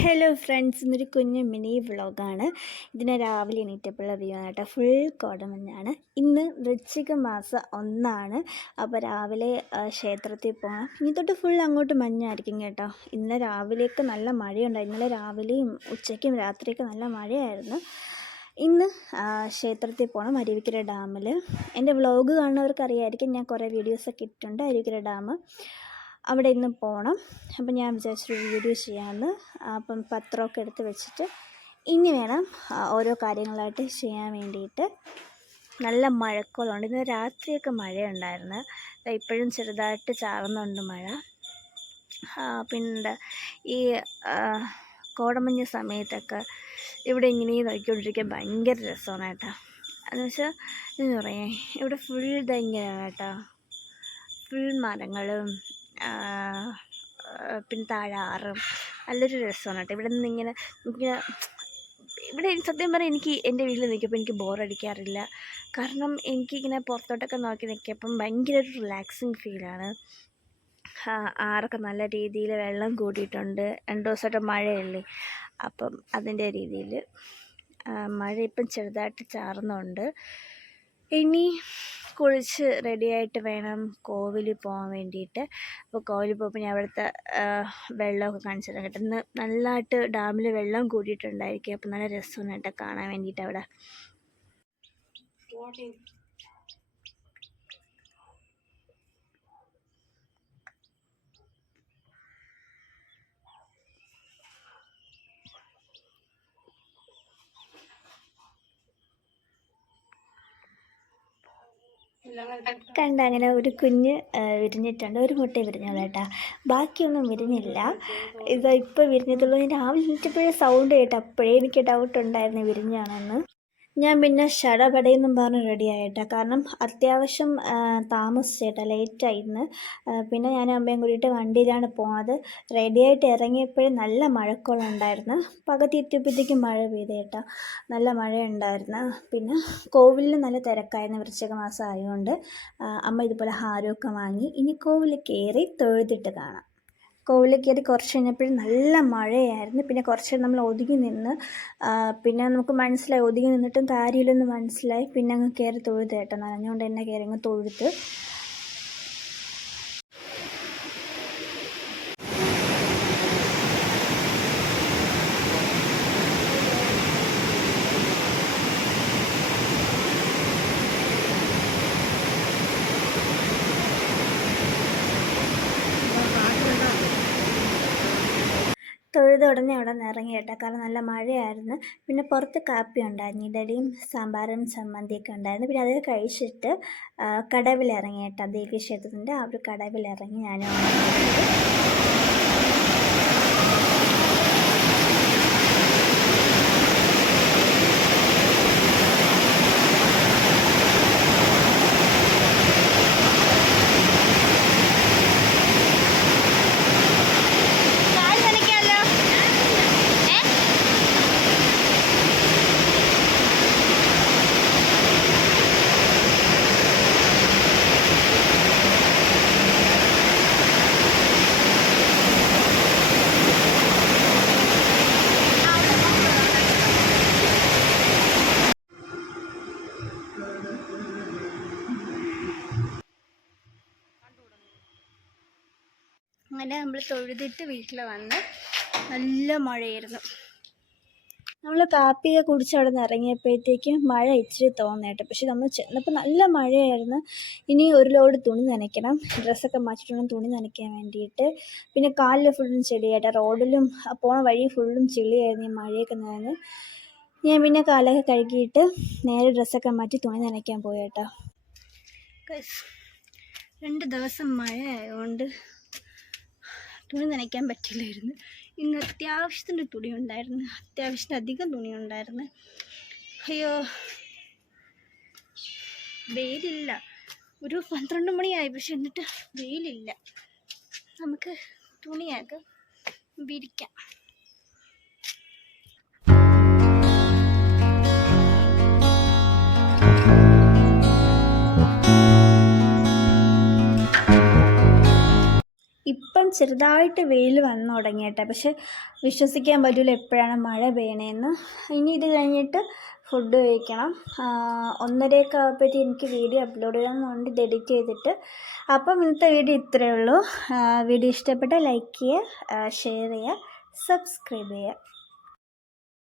Hello friends, ഇന്നൊരു കുഞ്ഞു mini വ്ളോഗാണ്. ഇതിനെ രാവിലെ എണീറ്റപ്പോഴുള്ള വ്യൂ ആണ് കേട്ടോ. ഫുൾ കോടമഞ്ഞാണ്. ഇന്ന് വൃശ്ചിക മാസം 1. അപ്പോൾ രാവിലെ ക്ഷേത്രത്തിൽ പോകണം. ഇനി തൊട്ട് ഫുൾ അങ്ങോട്ട് മഞ്ഞായിരിക്കും കേട്ടോ. ഇന്നലെ രാവിലെയൊക്കെ നല്ല മഴയുണ്ടായി. ഇന്നലെ രാവിലെയും ഉച്ചയ്ക്കും രാത്രിയൊക്കെ നല്ല മഴയായിരുന്നു. ഇന്ന് ക്ഷേത്രത്തിൽ പോകണം, അരുവിക്കര ഡാമിൽ. എൻ്റെ വ്ളോഗ് കാണുന്നവർക്ക് അറിയാമായിരിക്കും, ഞാൻ കുറേ വീഡിയോസൊക്കെ ഇട്ടിട്ടുണ്ട് അരുവിക്കര ഡാം. അവിടെ ഇന്ന് പോകണം. അപ്പം ഞാൻ വിചാരിച്ചൊരു വീഡിയോ ചെയ്യാമെന്ന്. അപ്പം പത്രമൊക്കെ എടുത്ത് വെച്ചിട്ട് ഇനി വേണം ഓരോ കാര്യങ്ങളായിട്ട് ചെയ്യാൻ വേണ്ടിയിട്ട്. നല്ല മഴക്കോളുണ്ട്. ഇന്ന് രാത്രിയൊക്കെ മഴയുണ്ടായിരുന്നു. ഇപ്പോഴും ചെറുതായിട്ട് ചാറുന്നുണ്ട് മഴ. പിന്നെ ഈ കോടമഞ്ഞ സമയത്തൊക്കെ ഇവിടെ ഇങ്ങനെ നോക്കിക്കൊണ്ടിരിക്കാൻ ഭയങ്കര രസമാണ് കേട്ടോ. എന്ന് വെച്ചാൽ എന്ന് പറയേ, ഇവിടെ ഫുൾ ഇതെങ്ങനെയാണ് കേട്ടോ, ഫുൾ മരങ്ങളും പിന്നെ താഴെ ആറും. നല്ലൊരു രസമാണ് കേട്ടോ. ഇവിടെ നിന്ന് ഇങ്ങനെ ഇവിടെ സത്യം പറഞ്ഞാൽ എനിക്ക് എൻ്റെ വീട്ടിൽ നിൽക്കുമ്പോൾ എനിക്ക് ബോറടിക്കാറില്ല. കാരണം എനിക്കിങ്ങനെ പുറത്തോട്ടൊക്കെ നോക്കി നിൽക്കിയപ്പം ഭയങ്കര ഒരു റിലാക്സിങ് ഫീലാണ്. ആറൊക്കെ നല്ല രീതിയിൽ വെള്ളം കൂടിയിട്ടുണ്ട്. 2 ദിവസമായിട്ട് മഴയല്ലേ, അപ്പം അതിൻ്റെ രീതിയിൽ മഴ ഇപ്പം ചെറുതായിട്ട് ചാറുന്നുണ്ട്. ഇനി കുളിച്ച് റെഡിയായിട്ട് വേണം കോവിലിൽ പോകാൻ വേണ്ടിയിട്ട്. അപ്പോൾ കോവിലിൽ പോകുമ്പോൾ ഞാൻ അവിടുത്തെ വെള്ളമൊക്കെ കാണിച്ചു തരാം കേട്ടോ. ഇന്ന് നല്ലതായിട്ട് ഡാമിൽ വെള്ളം കൂടിയിട്ടുണ്ടായിരിക്കും. അപ്പോൾ നല്ല രസമാണ് കേട്ടോ കാണാൻ വേണ്ടിയിട്ട് അവിടെ. കണ്ട അങ്ങനെ ഒരു കുഞ്ഞ് വിരിഞ്ഞിട്ടുണ്ട്. ഒരു മുട്ട വിരിഞ്ഞത് കേട്ടോ, ബാക്കിയൊന്നും വിരിഞ്ഞില്ല. ഇപ്പോൾ വിരിഞ്ഞതുള്ളൂ. രാവിലെ എണീറ്റപ്പോഴേ സൗണ്ട് കേട്ടോ, അപ്പോഴേ എനിക്ക് ഡൗട്ട് ഉണ്ടായിരുന്നു വിരിഞ്ഞാണെന്ന്. ഞാൻ പിന്നെ ഷടപടയെന്നും പറഞ്ഞ് റെഡിയായിട്ടാണ്. കാരണം അത്യാവശ്യം താമസിച്ചേട്ടാ, ലേറ്റായിന്ന്. പിന്നെ ഞാൻ അമ്മയും കൂടിയിട്ട് വണ്ടിയിലാണ് പോകുന്നത്. റെഡിയായിട്ട് ഇറങ്ങിയപ്പോഴേ നല്ല മഴക്കോളുണ്ടായിരുന്നു. പകുതി എത്തിയപ്പോഴത്തേക്കും മഴ പെയ്തേട്ടാ, നല്ല മഴയുണ്ടായിരുന്നു. പിന്നെ കോവിലിൽ നല്ല തിരക്കായിരുന്നു, വൃശ്ചിക മാസം ആയതുകൊണ്ട്. അമ്മ ഇതുപോലെ ഹാരമൊക്കെ വാങ്ങി. ഇനി കോവിലിൽ കയറി തൊഴുതിട്ട് കാണാം. കോവിലിൽ കയറി കുറച്ച് കഴിഞ്ഞപ്പോഴും നല്ല മഴയായിരുന്നു. പിന്നെ കുറച്ച് നമ്മൾ ഒതുങ്ങി നിന്ന്, പിന്നെ നമുക്ക് മനസ്സിലായി ഒതുങ്ങി നിന്നിട്ടും കാര്യമില്ലെന്ന് മനസ്സിലായി. പിന്നെ അങ്ങ് കയറി തൊഴുത് കേട്ടോ, നനഞ്ഞുകൊണ്ട് തന്നെ കയറി അങ്ങ് തൊഴുത്ത്. തൊഴുത ഉടനെ അവിടെ നിന്ന് ഇറങ്ങി കേട്ടോ, കാരണം നല്ല മഴയായിരുന്നു. പിന്നെ പുറത്ത് കാപ്പി ഉണ്ടായിരുന്നു, ഇഡലിയും സാമ്പാറും ചമ്മന്തിയൊക്കെ ഉണ്ടായിരുന്നു. പിന്നെ അത് കഴിച്ചിട്ട് കടവിലിറങ്ങി കേട്ടോ, ദേവീക്ഷേത്രത്തിൻ്റെ ആ ഒരു കടവിലിറങ്ങി ഞാനും. അങ്ങനെ നമ്മൾ തൊഴുതിട്ട് വീട്ടിൽ വന്ന് നല്ല മഴയായിരുന്നു. നമ്മൾ കാപ്പിയൊക്കെ കുടിച്ച് അവിടെ നിന്ന് ഇറങ്ങിയപ്പോഴത്തേക്കും മഴ ഇച്ചിരി തോന്നേട്ടെ. പക്ഷെ നമ്മൾ ചെന്നപ്പോൾ നല്ല മഴയായിരുന്നു. ഇനി ഒരു ലോഡ് തുണി നനയ്ക്കണം, ഡ്രസ്സൊക്കെ മാറ്റിയിട്ട് തുണി നനയ്ക്കാൻ വേണ്ടിയിട്ട്. പിന്നെ കാലിൽ ഫുള്ളും ചെളിയായിട്ട്, റോഡിലും പോണ വഴി ഫുള്ളും ചെളിയായിരുന്നു ഈ മഴയൊക്കെ നനഞ്ഞ്. ഞാൻ പിന്നെ കാലൊക്കെ കഴുകിയിട്ട് നേരെ ഡ്രസ്സൊക്കെ മാറ്റി തുണി നനയ്ക്കാൻ പോയി കേട്ടോ. 2 ദിവസം മഴ ആയതുകൊണ്ട് തുണി നനയ്ക്കാൻ പറ്റില്ലായിരുന്നു. ഇന്ന് അത്യാവശ്യത്തിൻ്റെ തുണി ഉണ്ടായിരുന്നു, അത്യാവശ്യത്തിലധികം തുണി ഉണ്ടായിരുന്നു. അയ്യോ, വെയിലില്ല. ഒരു 12 മണിയായി, പക്ഷെ എന്നിട്ട് വെയിലില്ല. നമുക്ക് തുണിയൊക്കെ വിരിക്കാം. ഇപ്പം ചെറുതായിട്ട് വെയിൽ വന്നു തുടങ്ങിയിട്ടെ, പക്ഷെ വിശ്വസിക്കാൻ പറ്റില്ല എപ്പോഴാണ് മഴ പെയ്യണേന്ന്. ഇനി ഇത് കഴിഞ്ഞിട്ട് ഫുഡ് കഴിക്കണം. 1:30 ആകുമ്പോഴത്തേക്ക് എനിക്ക് വീഡിയോ അപ്ലോഡ് ചെയ്യണമെന്നുണ്ട്, ഇത് എഡിറ്റ് ചെയ്തിട്ട്. അപ്പം ഇന്നത്തെ വീഡിയോ ഇത്രയേ ഉള്ളൂ. വീഡിയോ ഇഷ്ടപ്പെട്ടാൽ ലൈക്ക് ചെയ്യുക, ഷെയർ ചെയ്യുക, സബ്സ്ക്രൈബ് ചെയ്യുക.